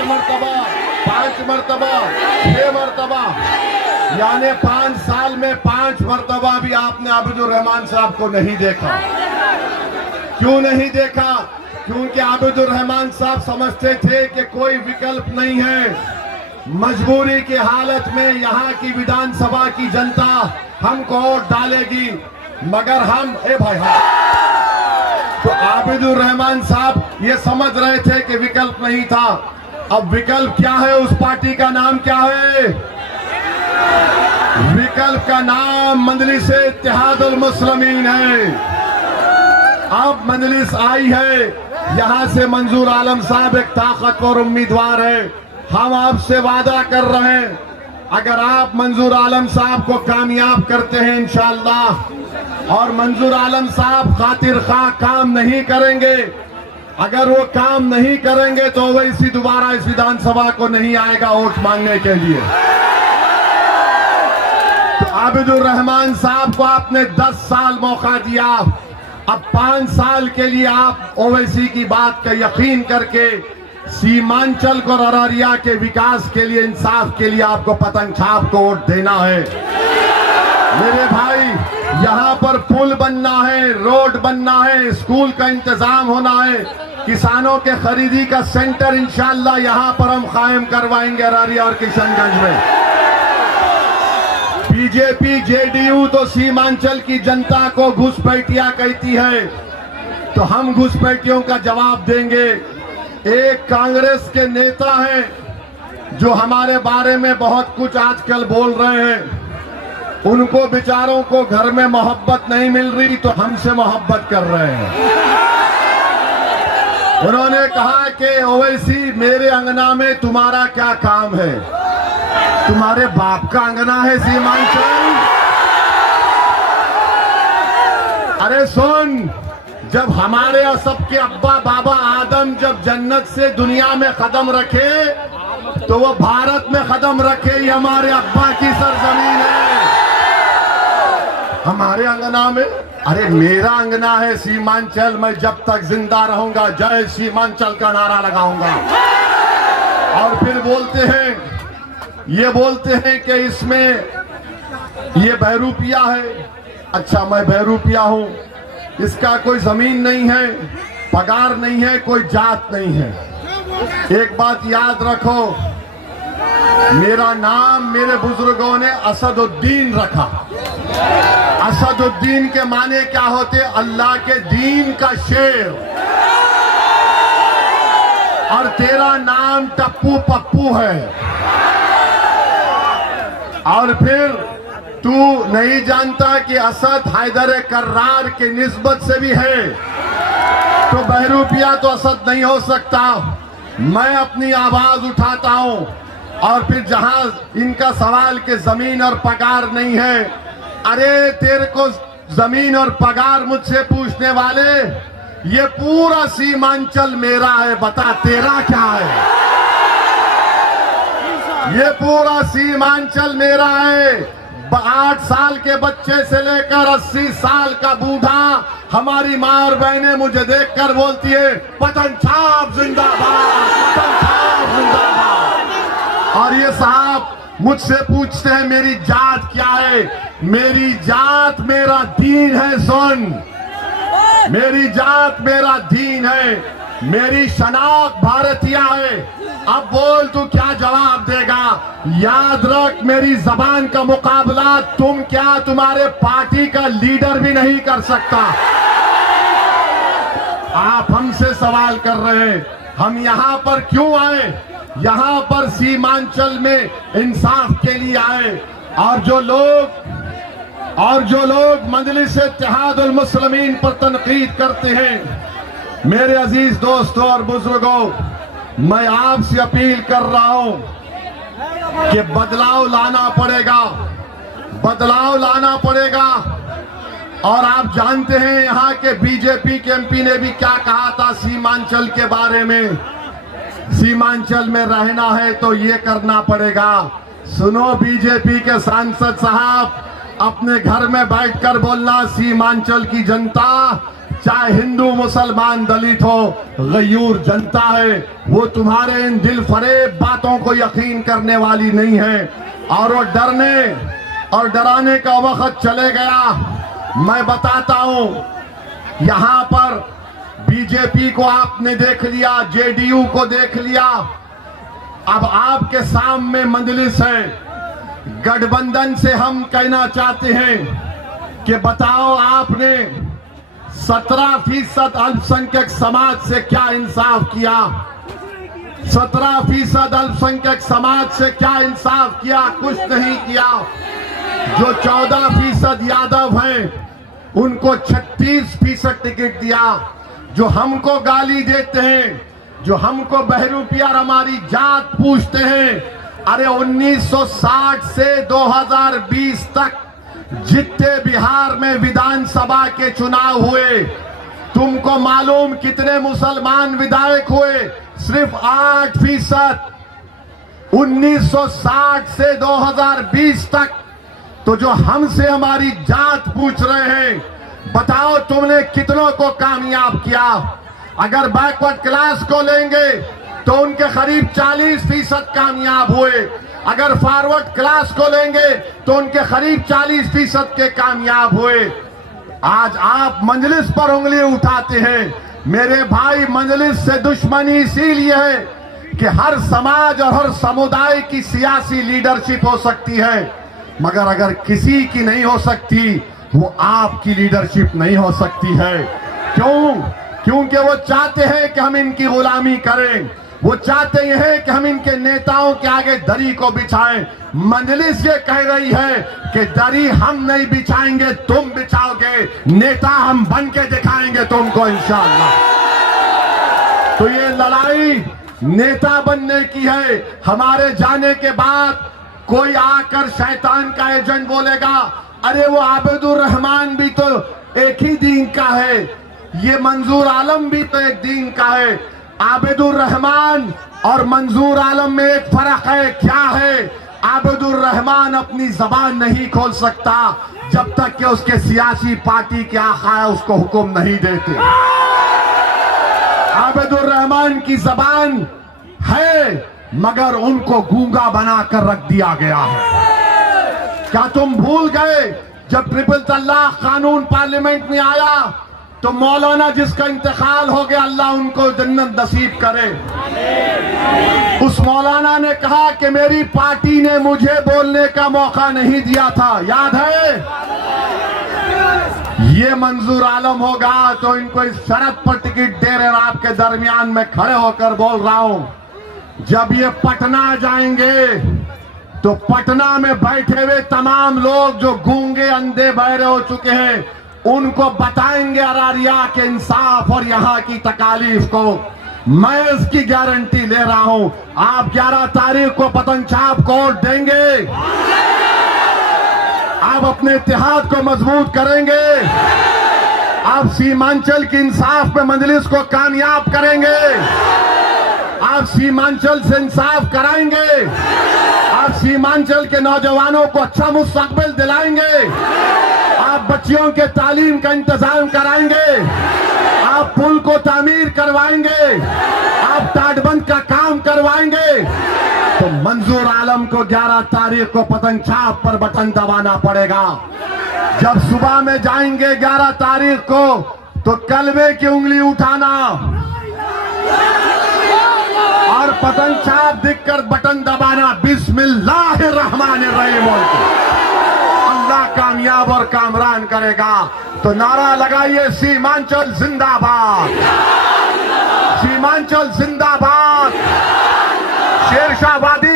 4 मरतबा, 5 मरतबा, 6 मरतबा, यानी 5 साल में 5 मरतबा भी आपने आबिदुर रहमान साहब को नहीं देखा। क्यों नहीं देखा? क्योंकि आबिदुर रहमान साहब समझते थे कि कोई विकल्प नहीं है। मजबूरी की हालत में यहाँ की विधानसभा की जनता हमको वोट डालेगी, मगर हम तो आबिदुर रहमान साहब ये समझ रहे थे कि विकल्प नहीं था। अब विकल्प क्या है? उस पार्टी का नाम क्या है? विकल्प का नाम मजलिस-ए-इत्तेहादुल मुस्लिमीन है। अब मजलिस आई है, यहाँ से मंजूर आलम साहब एक ताकतवर उम्मीदवार है। हम आपसे वादा कर रहे हैं, अगर आप मंजूर आलम साहब को कामयाब करते हैं इंशाअल्लाह, और मंजूर आलम साहब खातिर खा काम नहीं करेंगे, अगर वो काम नहीं करेंगे तो वैसी दोबारा इस विधानसभा को नहीं आएगा वोट मांगने के लिए। तो आबिदुर रहमान साहब को आपने 10 साल मौका दिया, अब 5 साल के लिए आप ओवैसी की बात का यकीन करके सीमांचल को अररिया के विकास के लिए, इंसाफ के लिए आपको पतंग छाप को वोट देना है। मेरे भाई, यहाँ पर पुल बनना है, रोड बनना है, स्कूल का इंतजाम होना है, किसानों के खरीदी का सेंटर इंशाअल्लाह यहाँ पर हम कायम करवाएंगे अररिया और किशनगंज में। बीजेपी जेडीयू तो सीमांचल की जनता को घुसपैठिया कहती है, तो हम घुसपैठियों का जवाब देंगे। एक कांग्रेस के नेता हैं जो हमारे बारे में बहुत कुछ आजकल बोल रहे हैं, उनको बेचारों को घर में मोहब्बत नहीं मिल रही तो हमसे मोहब्बत कर रहे हैं। उन्होंने कहा कि ओवैसी मेरे अंगना में तुम्हारा क्या काम है? तुम्हारे बाप का अंगना है सीमांचल? अरे सुन, जब हमारे और सबके अब्बा बाबा आदम जब जन्नत से दुनिया में कदम रखे तो वो भारत में कदम रखे, ही हमारे अब्बा की सरजमीन है। हमारे अंगना में, अरे मेरा अंगना है सीमांचल, मैं जब तक जिंदा रहूंगा जय सीमांचल का नारा लगाऊंगा। और फिर बोलते हैं कि इसमें ये बहरूपिया है। अच्छा, मैं बहरूपिया हूं, इसका कोई जमीन नहीं है, पगार नहीं है, कोई जात नहीं है। एक बात याद रखो, मेरा नाम मेरे बुजुर्गों ने असदुद्दीन रखा। असदुद्दीन के माने क्या होते? अल्लाह के दीन का शेर। और तेरा नाम टप्पू पप्पू है। और फिर तू नहीं जानता कि असद हैदर कर्रार के निस्बत से भी है, तो बहरूपिया तो असद नहीं हो सकता। मैं अपनी आवाज उठाता हूं, और फिर जहां इनका सवाल के जमीन और पगार नहीं है, अरे तेरे को जमीन और पगार मुझसे पूछने वाले, ये पूरा सीमांचल मेरा है, बता तेरा क्या है? ये पूरा सीमांचल मेरा है। 8 साल के बच्चे से लेकर 80 साल का बूढ़ा, हमारी माँ और बहनें मुझे देखकर बोलती है पतंग छाप जिंदाबाद, पतंग छाप जिंदाबाद। और ये साहब मुझसे पूछते हैं मेरी जात क्या है? मेरी जात मेरा दीन है। सुन, मेरी जात मेरा दीन है, मेरी शनाख्त भारतीय है। अब बोल तू क्या जवाब देगा? याद रख, मेरी जबान का मुकाबला तुम क्या, तुम्हारे पार्टी का लीडर भी नहीं कर सकता। आप हमसे सवाल कर रहे हैं, हम यहाँ पर क्यों आए? यहाँ पर सीमांचल में इंसाफ के लिए आए। और जो लोग मजलिस-ए-इत्तेहादुल मुस्लिमीन पर तनकीद करते हैं, मेरे अजीज दोस्तों और बुजुर्गों, मैं आपसे अपील कर रहा हूं कि बदलाव लाना पड़ेगा, बदलाव लाना पड़ेगा। और आप जानते हैं यहाँ के बीजेपी के एमपी ने भी क्या कहा था सीमांचल के बारे में। सीमांचल में रहना है तो ये करना पड़ेगा। सुनो बीजेपी के सांसद साहब, अपने घर में बैठकर बोलना सीमांचल की जनता चाहे हिंदू मुसलमान दलित हो, गयूर जनता है, वो तुम्हारे इन दिल फरेब बातों को यकीन करने वाली नहीं है। और वो डरने और डराने का वक्त चले गया। मैं बताता हूं, यहां पर बीजेपी को आपने देख लिया, जेडीयू को देख लिया, अब आपके सामने मंजलिस है। गठबंधन से हम कहना चाहते हैं कि बताओ आपने 17% अल्पसंख्यक समाज से क्या इंसाफ किया? 17% अल्पसंख्यक समाज से क्या इंसाफ किया? कुछ नहीं किया। जो 14% यादव हैं उनको 36% टिकट दिया। जो हमको गाली देते हैं, जो हमको बहरूपियार हमारी जात पूछते हैं, अरे 1960 से 2020 तक जितने बिहार में विधानसभा के चुनाव हुए, तुमको मालूम कितने मुसलमान विधायक हुए? सिर्फ 8%। 1960 से 2020 तक तो जो हमसे हमारी जात पूछ रहे हैं, बताओ तुमने कितनों को कामयाब किया? अगर बैकवर्ड क्लास को लेंगे तो उनके करीब 40% कामयाब हुए। अगर फॉरवर्ड क्लास को लेंगे तो उनके करीब 40% के कामयाब हुए। आज आप मंजलिस पर उंगली उठाते हैं। मेरे भाई, मंजलिस से दुश्मनी इसीलिए है कि हर समाज और हर समुदाय की सियासी लीडरशिप हो सकती है, मगर अगर किसी की नहीं हो सकती, वो आपकी लीडरशिप नहीं हो सकती है। क्यों? क्योंकि वो चाहते हैं कि हम इनकी गुलामी करें। वो चाहते हैं कि हम इनके नेताओं के आगे दरी को बिछाएं। मंजलिस ये कह रही है कि दरी हम नहीं बिछाएंगे, तुम बिछाओगे। नेता हम बन के दिखाएंगे तुमको इंशाअल्लाह। तो ये लड़ाई नेता बनने की है। हमारे जाने के बाद कोई आकर शैतान का एजेंट बोलेगा, अरे वो आबिदुर रहमान भी तो एक ही दीन का है, ये मंजूर आलम भी तो एक दीन का है। आबिदुर रहमान और मंजूर आलम में एक फर्क है। क्या है? आबिदुर रहमान अपनी जबान नहीं खोल सकता जब तक कि उसके सियासी पार्टी के आका उसको हुक्म नहीं देते। आबिदुर रहमान की जबान है, मगर उनको गूंगा बनाकर रख दिया गया है। क्या तुम भूल गए जब ट्रिपल तलाक कानून पार्लियामेंट में आया तो मौलाना जिसका इंतकाल हो गया, अल्लाह उनको जन्नत नसीब करे, उस मौलाना ने कहा कि मेरी पार्टी ने मुझे बोलने का मौका नहीं दिया था। याद है? ये मंजूर आलम होगा तो इनको इस शर्त पर टिकट दे रहे। आपके दरमियान में खड़े होकर बोल रहा हूं, जब ये पटना जाएंगे तो पटना में बैठे हुए तमाम लोग जो गूंगे अंधे बहरे हो चुके हैं, उनको बताएंगे अरारिया के इंसाफ और यहाँ की तकालीफ को। मैं इसकी गारंटी ले रहा हूं। आप 11 तारीख को पतंग छाप को वोट देंगे, आप अपने इत्तेहाद को मजबूत करेंगे, आप सीमांचल की इंसाफ में मंजलिस को कामयाब करेंगे, आप सीमांचल से इंसाफ कराएंगे, आप सीमांचल के नौजवानों को अच्छा मुस्तकबिल दिलाएंगे, आप बच्चियों के तालीम का इंतजाम कराएंगे, आप पुल को तामीर करवाएंगे, आप ताटबंद का काम करवाएंगे। तो मंजूर आलम को 11 तारीख को पतंग छाप पर बटन दबाना पड़ेगा। जब सुबह में जाएंगे 11 तारीख को तो कलमे की उंगली उठाना और पतंग छाप दिखकर बटन दबाना, बिस्मिल्लाहिर्रहमानिर्रहीम। अल्लाह कामयाब और कामरान करेगा। तो नारा लगाइए, सीमांचल जिंदाबाद, सीमांचल जिंदाबाद, शेरशाह वादी